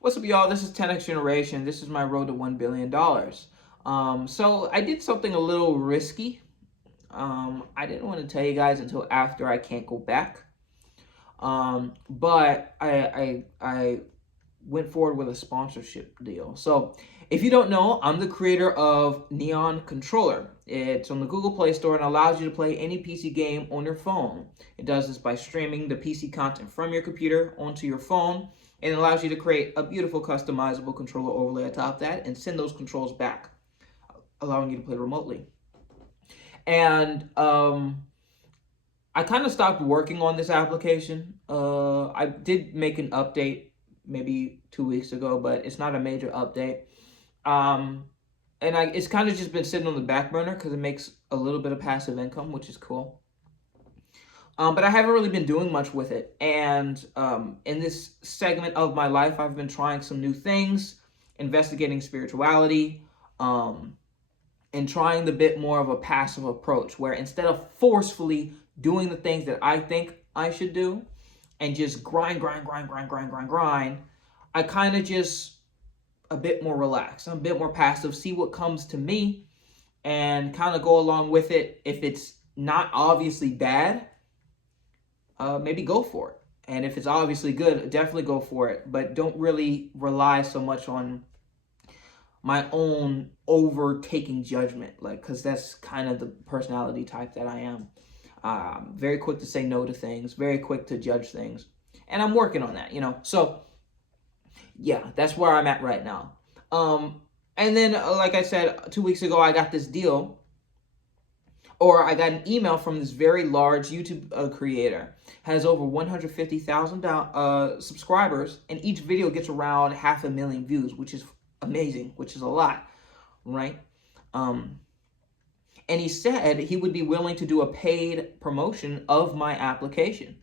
What's up, y'all? This is 10X Generation. This is my road to $1 billion. So I did something a little risky. I didn't want to tell you guys until after I can't go back. But I went forward with a sponsorship deal. So if you don't know, I'm the creator of Neon Controller. It's on the Google Play Store and allows you to play any PC game on your phone. It does this by streaming the PC content from your computer onto your phone, and it allows you to create a beautiful customizable controller overlay atop that and send those controls back, allowing you to play remotely. And I kind of stopped working on this application. I did make an update maybe 2 weeks ago, but it's not a major update. And it's kind of just been sitting on the back burner because it makes a little bit of passive income, which is cool. But I haven't really been doing much with it. And in this segment of my life, I've been trying some new things, investigating spirituality, and trying the bit more of a passive approach where instead of forcefully doing the things that I think I should do and just grind, I kind of just a bit more relaxed. I'm a bit more passive, see what comes to me and kind of go along with it. If it's not obviously bad, maybe go for it. And if it's obviously good, definitely go for it. But don't really rely so much on my own overtaking judgment, because that's kind of the personality type that I am. Very quick to say no to things, very quick to judge things. And I'm working on that, So, yeah, that's where I'm at right now. And then, like I said, 2 weeks ago, I got this deal, or I got an email from this very large YouTube creator, has over 150,000 subscribers, and each video gets around 500,000 views, which is amazing, which is a lot, right? And he said he would be willing to do a paid promotion of my application.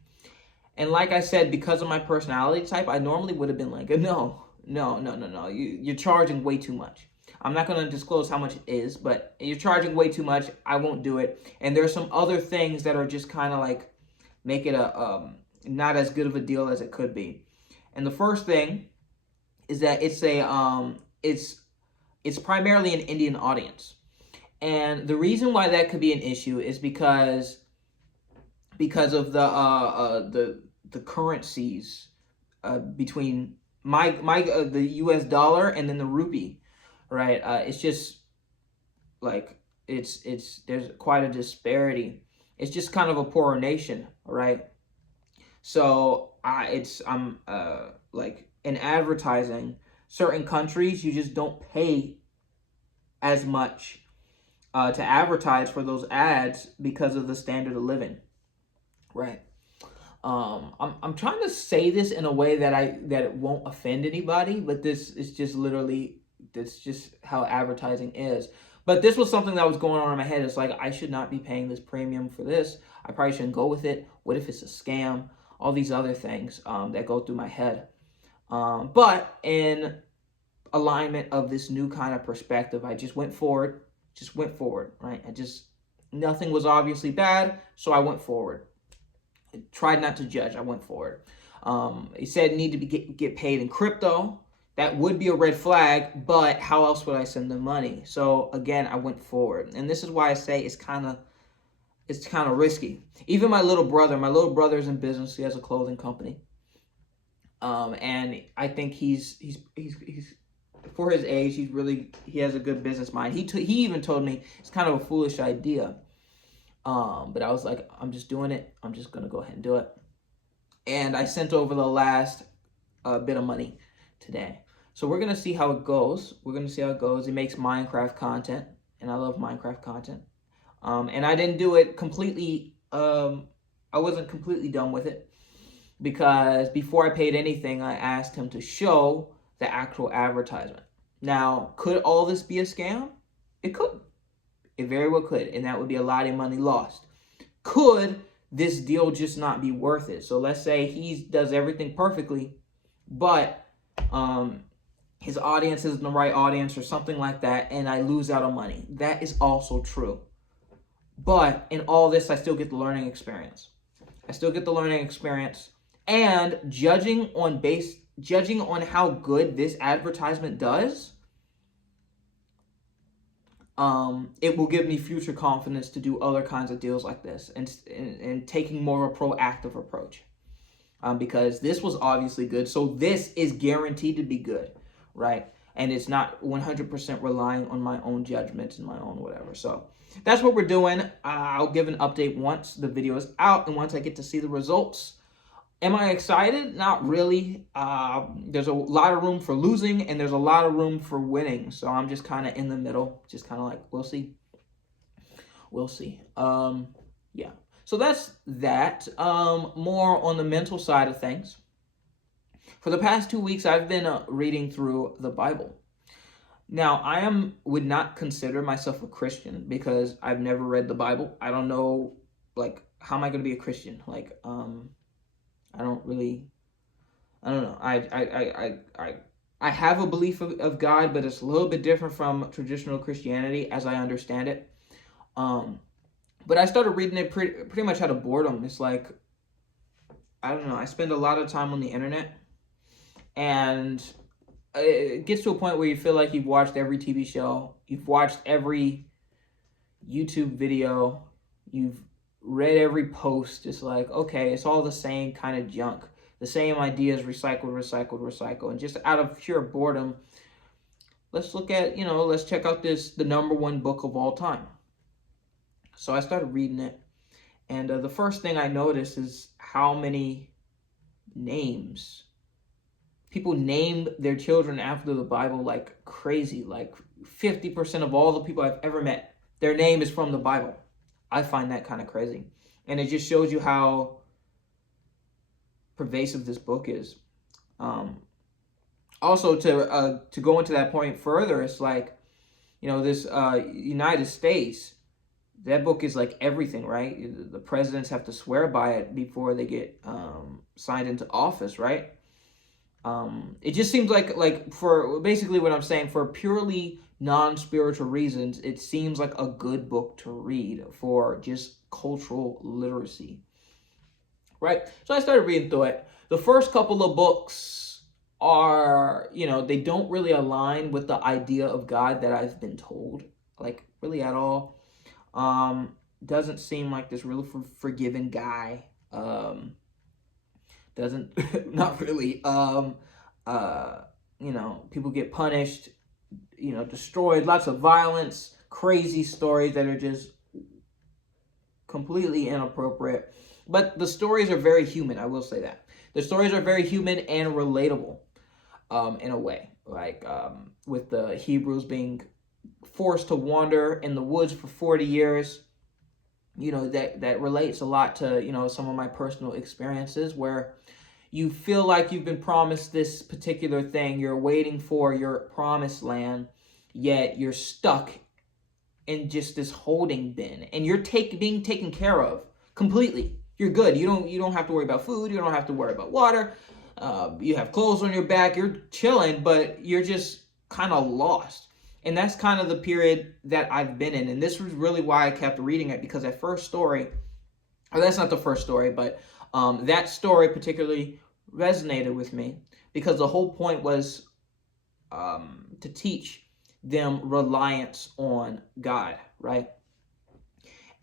And like I said, because of my personality type, I normally would have been like, no, you're charging way too much. I'm not going to disclose how much it is, but you're charging way too much. I won't do it. And there's some other things that are just kind of like make it a not as good of a deal as it could be. And the first thing is that it's primarily an Indian audience. And the reason why that could be an issue is because of the currencies between the U.S. dollar and then the rupee, right? It's just like there's quite a disparity. It's just kind of a poorer nation, right? So I'm like in advertising, certain countries you just don't pay as much to advertise for those ads because of the standard of living, right? I'm trying to say this in a way that it won't offend anybody, but this is just literally, that's just how advertising is. But this was something that was going on in my head. It's like, I should not be paying this premium for this. I probably shouldn't go with it. What if it's a scam? All these other things that go through my head. But in alignment of this new kind of perspective, I just went forward, right? Nothing was obviously bad, so I went forward. I tried not to judge, I went forward. He said need to get paid in crypto. That would be a red flag, but how else would I send them money? So again, I went forward. And this is why I say it's kind of risky. Even my little brother's in business. He has a clothing company. And I think he's for his age, he has a good business mind. He even told me it's kind of a foolish idea. But I was like, I'm just doing it. I'm just going to go ahead and do it. And I sent over the last bit of money today. So we're going to see how it goes. He makes Minecraft content, and I love Minecraft content. And I didn't do it completely. I wasn't completely done with it, because before I paid anything, I asked him to show the actual advertisement. Now, could all this be a scam? It could. It very well could, and that would be a lot of money lost. Could this deal just not be worth it? So let's say he does everything perfectly, but his audience isn't the right audience or something like that, and I lose out on money. That is also true. But in all this, I still get the learning experience. And judging on judging on how good this advertisement does, it will give me future confidence to do other kinds of deals like this, and taking more of a proactive approach. Because this was obviously good, so this is guaranteed to be good, right? And it's not 100% relying on my own judgments and my own whatever. So that's what we're doing. I'll give an update once the video is out and once I get to see the results. Am I excited? Not really. There's a lot of room for losing and there's a lot of room for winning. So I'm just kind of in the middle, just kind of like, we'll see. We'll see. Yeah. So that's that. More on the mental side of things. For the past 2 weeks, I've been reading through the Bible. Now, would not consider myself a Christian because I've never read the Bible. I don't know, like, how am I going to be a Christian? Like, I don't know. I have a belief of God, but it's a little bit different from traditional Christianity as I understand it. But I started reading it pretty much out of boredom. It's like, I don't know, I spend a lot of time on the internet, and it gets to a point where you feel like you've watched every TV show, you've watched every YouTube video, you've read every post. It's like, okay, it's all the same kind of junk. The same ideas recycled. And just out of pure boredom, let's check out the number one book of all time. So I started reading it. And the first thing I noticed is how many names. People name their children after the Bible like crazy. Like 50% of all the people I've ever met, their name is from the Bible. I find that kind of crazy. And it just shows you how pervasive this book is. Also, to go into that point further, it's like, this United States, that book is like everything, right? The presidents have to swear by it before they get signed into office, right? It just seems like for basically what I'm saying, for purely non-spiritual reasons, it seems like a good book to read for just cultural literacy, right? So I started reading through it. The first couple of books are, they don't really align with the idea of God that I've been told, like really at all. Doesn't seem like this really forgiving guy. Not really. People get punished, destroyed, lots of violence, crazy stories that are just completely inappropriate. But the stories are very human, I will say that. The stories are very human and relatable, in a way. Like, with the Hebrews being forced to wander in the woods for 40 years, that relates a lot to, some of my personal experiences where you feel like you've been promised this particular thing, you're waiting for your promised land, yet you're stuck in just this holding bin, and you're being taken care of completely. You're good. You don't have to worry about food. You don't have to worry about water. You have clothes on your back. You're chilling, but you're just kind of lost. And that's kind of the period that I've been in. And this was really why I kept reading it, because that first story, or that's not the first story, but that story particularly resonated with me, because the whole point was to teach them reliance on God, right?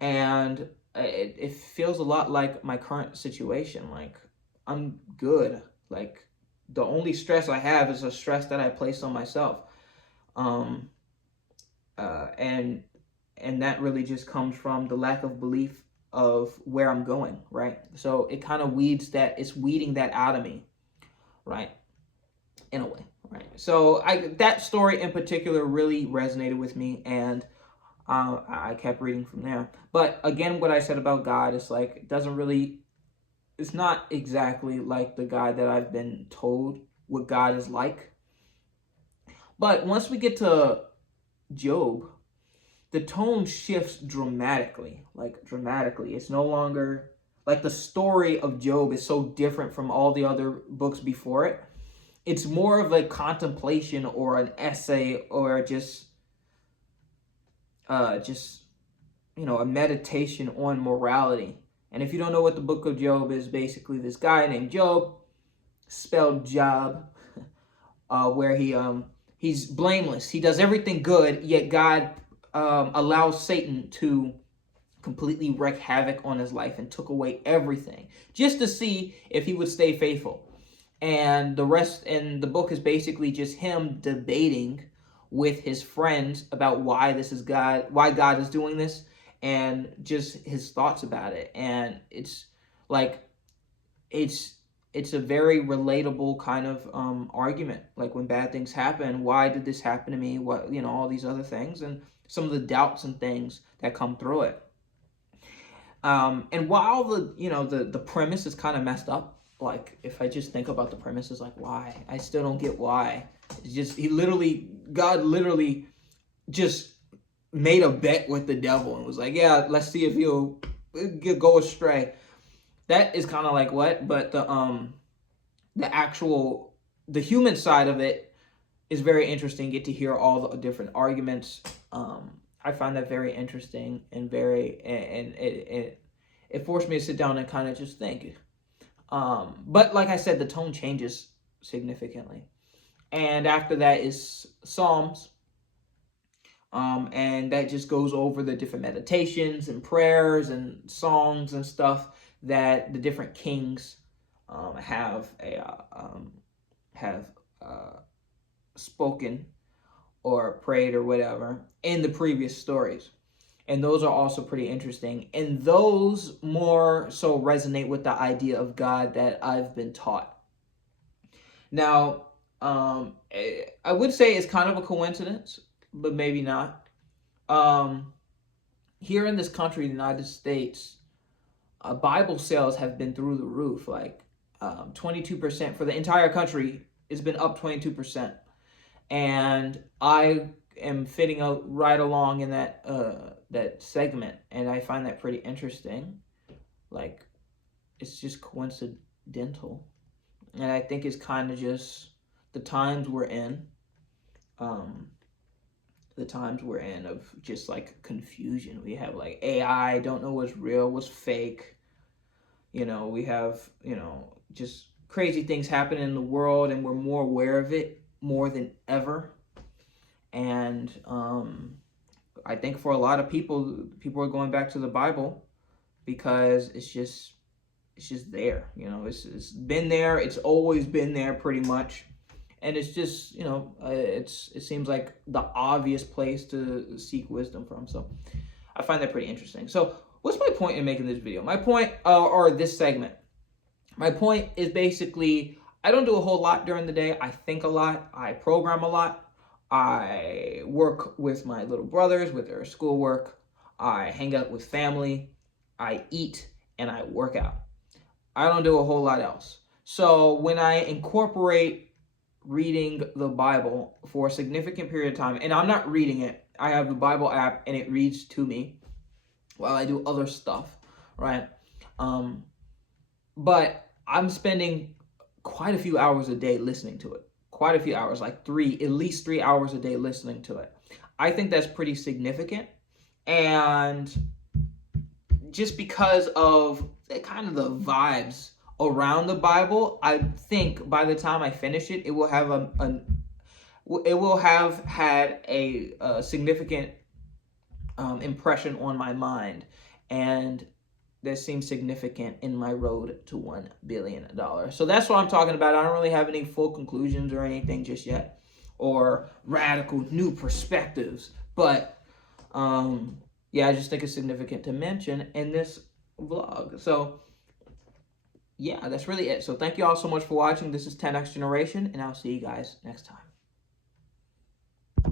And it feels a lot like my current situation. Like, I'm good. Like, the only stress I have is a stress that I place on myself. And that really just comes from the lack of belief of where I'm going, right? So it kind of it's weeding that out of me, right? In a way, right? So that story in particular really resonated with me, and I kept reading from there. But again, what I said about God is like, it's not exactly like the God that I've been told what God is like. But once we get to Job, the tone shifts dramatically. It's no longer like the story of Job is so different from all the other books before it. It's more of a contemplation or an essay or just a meditation on morality. And if you don't know what the book of Job is, basically this guy named Job spelled Job, where he's blameless. He does everything good, yet God allows Satan to completely wreak havoc on his life and took away everything just to see if he would stay faithful. And the rest in the book is basically just him debating with his friends about why God is doing this, and just his thoughts about it. And it's like it's a very relatable kind of argument. Like, when bad things happen, why did this happen to me? What, all these other things, and some of the doubts and things that come through it. And while the premise is kind of messed up, like, if I just think about the premise, it's like, why? I still don't get why. It's just God literally just made a bet with the devil and was like, yeah, let's see if he'll go astray. That is kind of like what, but the human side of it is very interesting. Get to hear all the different arguments. I find that very interesting and it forced me to sit down and kind of just think. But like I said, the tone changes significantly. And after that is Psalms. And that just goes over the different meditations and prayers and songs and stuff that the different kings have spoken or prayed or whatever in the previous stories. And those are also pretty interesting. And those more so resonate with the idea of God that I've been taught. Now, I would say it's kind of a coincidence, but maybe not. Here in this country, the United States, Bible sales have been through the roof. Like 22% for the entire country. It's been up 22%. And I am fitting right along in that segment, and I find that pretty interesting. Like, it's just coincidental, and I think it's kind of just the times we're in. The times we're in of just like confusion. We have like AI, don't know what's real, what's fake. We have just crazy things happening in the world, and we're more aware of it more than ever. And I think for a lot of people are going back to the Bible because it's just there. It's been there. It's always been there pretty much. And it's just, it seems like the obvious place to seek wisdom from. So I find that pretty interesting. So what's my point in making this video? My point, or this segment, my point is basically, I don't do a whole lot during the day. I think a lot. I program a lot. I work with my little brothers with their schoolwork. I hang out with family. I eat and I work out. I don't do a whole lot else. So when I incorporate reading the Bible for a significant period of time, and I'm not reading it, I have the Bible app and it reads to me while I do other stuff, right? But I'm spending quite a few hours a day listening to it. Quite a few hours, like at least 3 hours a day listening to it. I think that's pretty significant. And just because of kind of the vibes around the Bible, I think by the time I finish it, it will have had a significant impression on my mind, and that seems significant in my road to $1 billion. So that's what I'm talking about. I don't really have any full conclusions or anything just yet, or radical new perspectives, but yeah, I just think it's significant to mention in this vlog. So yeah, that's really it. So thank you all so much for watching. This is 10X Generation, and I'll see you guys next time.